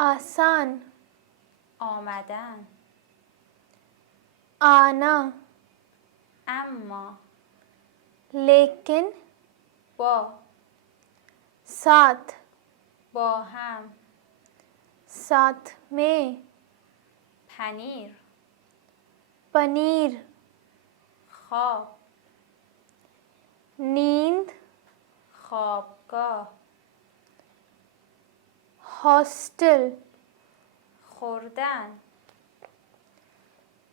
आसान, آمدن. आना, اما، लेकिन, با، साथ, با هم. साथ में, پنیر، पनीर, خواب، नींद, خوابگاه. हॉस्टल, خوردن،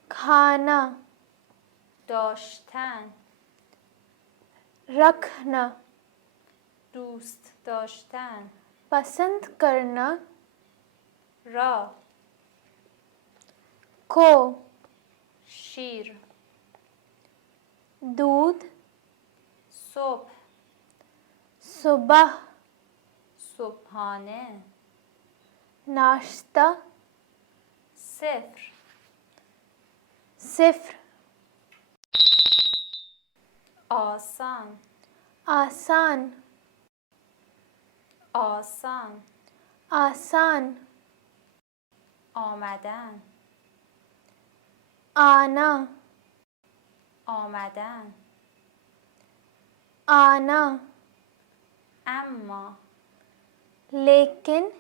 खाना, داشتن، रखना, دوست داشتن. पसंद करना, را، को, شیر. दूध, صبح، सुबह, صبحانه. नाश्ता, صفر، सिफर, آسان، आसान, آسان. आसान, آمدن، आना, آمدن. आना, اما، लेकिन,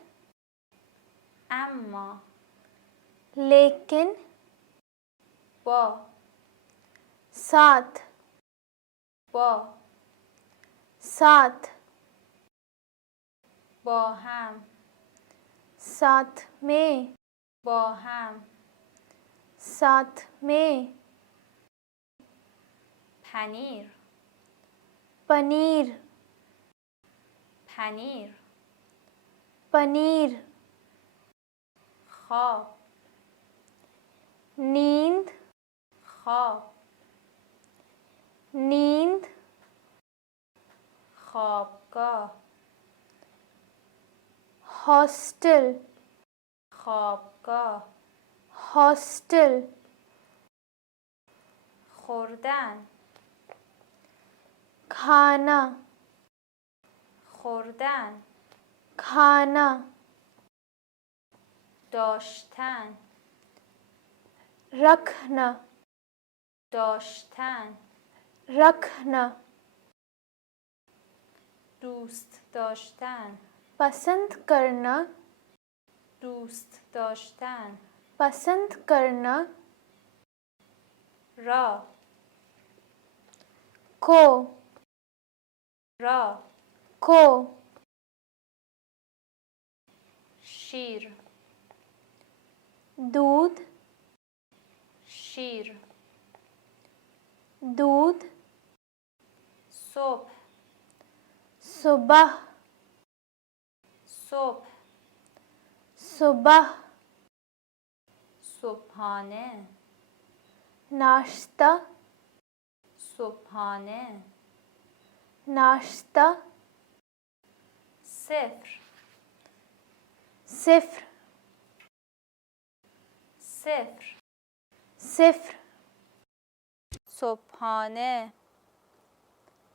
اما. लेकिन, با، साथ, با. साथ, با هم، साथ में, با هم. साथ में, پنیر، पनीर, پنیر. पनीर, خواب، नींद, خواب. नींद, خوابگاه، हॉस्टल, خوابگاه. हॉस्टल, خوردن، खाना, خوردن. खाना, داشتن، रखना, داشتن. रखना, دوست داشتن، पसंद करना, دوست داشتن. पसंद करना, را، को, را. को, شیر، दूध, شیر. दूध, صبح، सुबह, صبح. सुबह, صبحانه، नाश्ता, صبحانه. नाश्ता, صفر، सिफर, صفر. सिफर, صبحانه،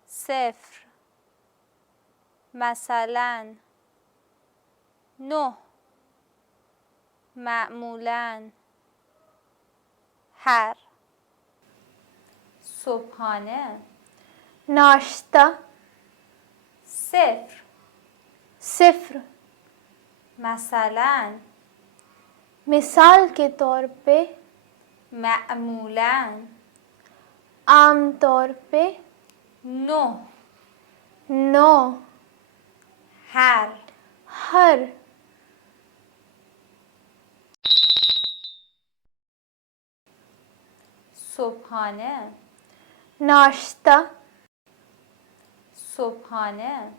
صفر. مثلا، 9. معمولا، هر. صبحانه، नाश्ता, صفر. सिफर, مثلا، मिसाल के तौर पे, معمولا. आम तौर पे, 9. 9, هر. हर. صبحانه، नाश्ता, صبحانه.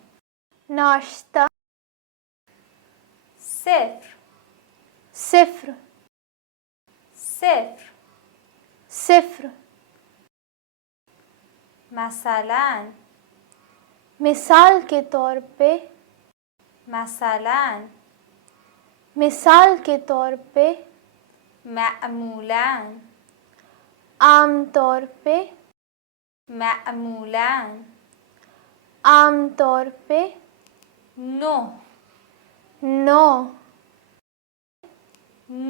नाश्ता, صفر، सिफर, صفر. सिफर, مثلا، मिसाल के तौर पे, مثلا. मिसाल के तौर पे, معمولا، आम तौर पे, معمولا. आम तौर पे, 9. 9.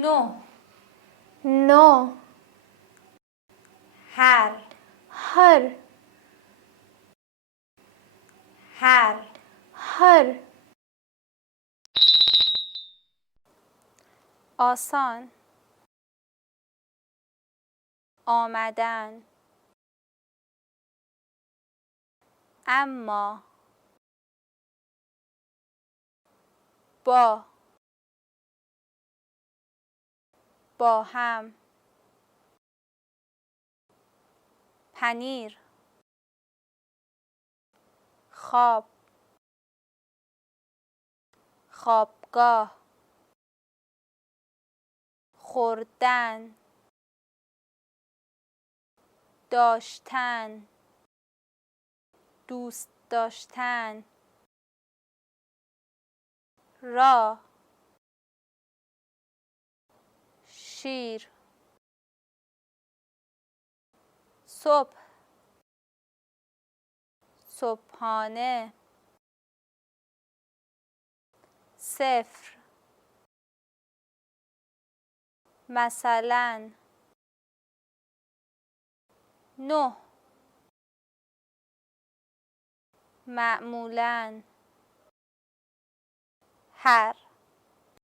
نه. نو. هر. هر. هر. هر. آسان. آمدن. اما. با هم. پنیر. خواب. خوابگاه. خوردن. داشتن. دوست داشتن. راه. شیر. صبح. صبحانه. صفر. مثلا. نه. معمولاً. هر.